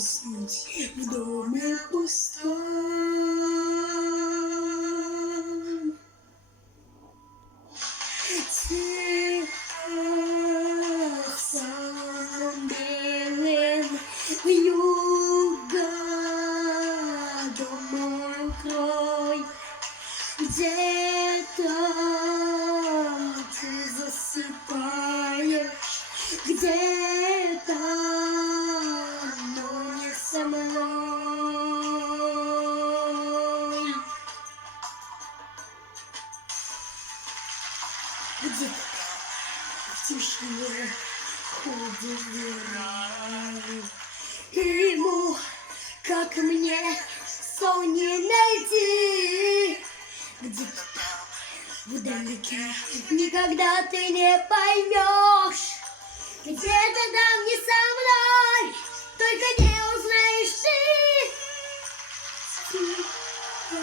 уснуть в доме пустом. Тихо в самом белым вьюга домой укрой, где там ты засыпаешь, где там, но не со мной. Где ты в тишине ходишь гуляешь, ему, как мне, сон не найти. Где-то там, вдалеке, никогда ты не поймешь. Где-то там не со мной, только не узнаешь ты. Тихо,